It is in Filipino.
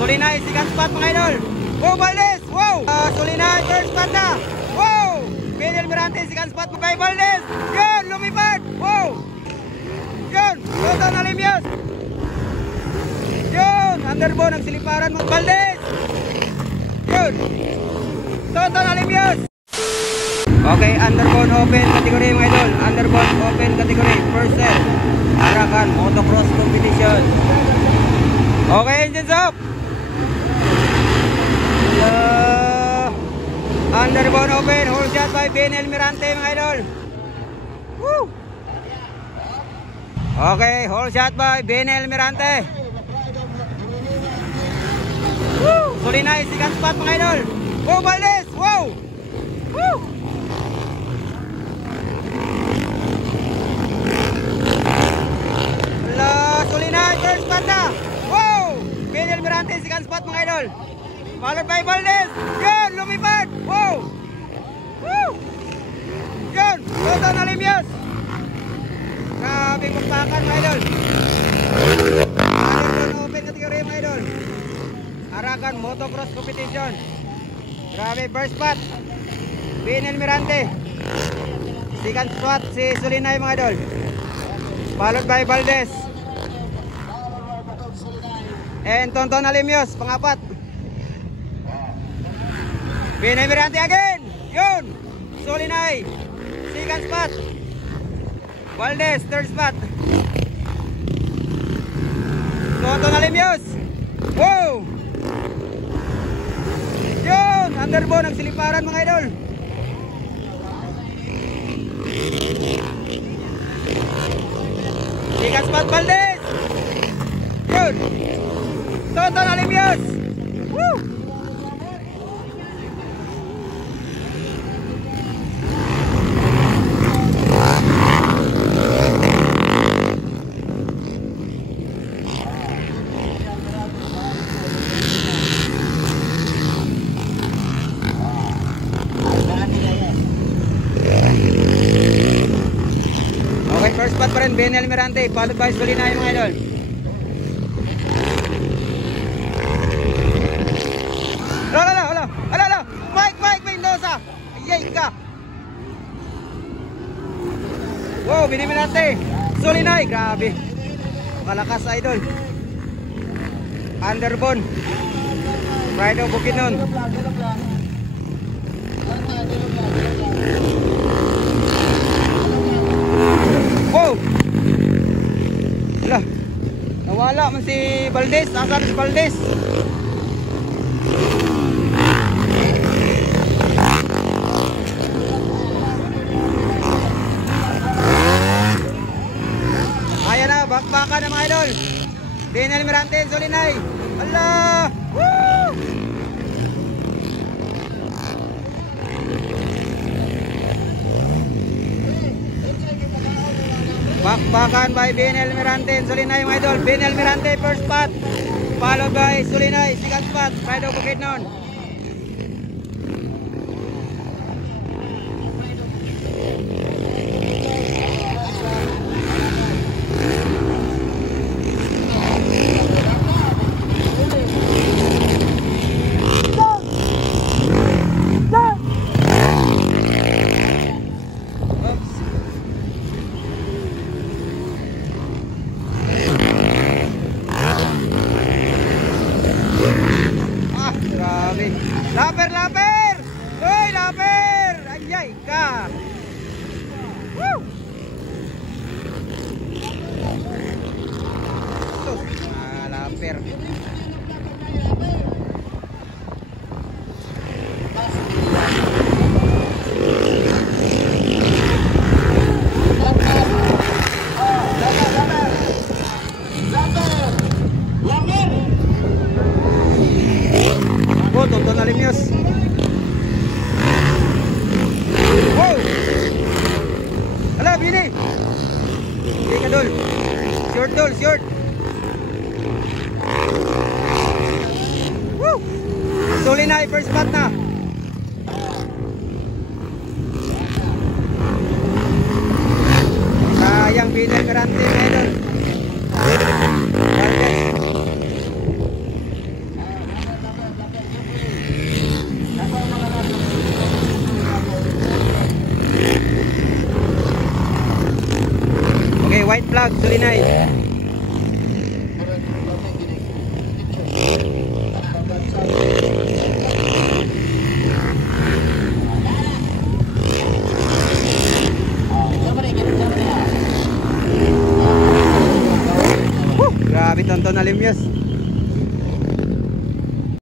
Sulinay, second spot mga idol. Wow, Valdez! Wow! Sulinay, third spot na. Wow! Ben Almirante, second spot kay Valdez. Yun, lumipad. Wow! Yun, Tonton Alimios. Yun, underbone ang siliparan ng Valdez. Yun, Tonton Alimios. Okay, underbone open category mga idol. Underbone open category. First set, Arakan Motocross Competition. Okay, engines up. Underbone open, hold shot by Ben Almirante mga idol. Woo! Okay, hold shot by Ben Almirante. Woo! Sulinay, second spot mga idol. Wow, Valdez! Wow! Woo! Sulinay, third spot na. Wow! Ben Almirante, second spot mga idol. Followed by Valdez. Yun, lumipad. Wow! Woo! Yun, Tonton Alimios. Grabe magpakan mga idol. Underbone open category mga idol. Arakan Motocross Competition. Grabe, first spot Ben Almirante. Second spot si Sulinay mga idol. Followed by Valdez. And Tonton Alimios, pangapat. Ben Almirante again. Yun, Sulinay, second spot. Valdez, third spot. Tonton Alimios. Wow! Yun, underbone ang siliparan mga idol. Second spot Valdez. Yun, Tonton Alimios. Woo! Okay, first spot pa rin Ben Almirante, followed by Sulinay mga idol. Hala, Mike Mendoza. Ayay ka. Wow, Ben Almirante, Sulinay, grabe. Malakas idol. Underbone. Pride of Bukidnon. Wow! Wala, nawala man si Valdez. Asan si Valdez? Ayan na, bakbakan na mga idol. Ben Almirante, Sulinay. Allah! Woo! Bakbakan by Ben Almirante and Sulinay mga idol. Ben Almirante first spot, followed by Sulinay second spot. Pride of Bukidnon. Laper! Uy, laper! Ayay ka! Woo! Laper. Oh, Tonton Alimios. Wow! Hala, Bini! Hindi ka dol. Short. Woo! Sulinay, first spot na. Sayang Bini Almirante na idol. white flag, Sulinay. Grabe tonton na limyos.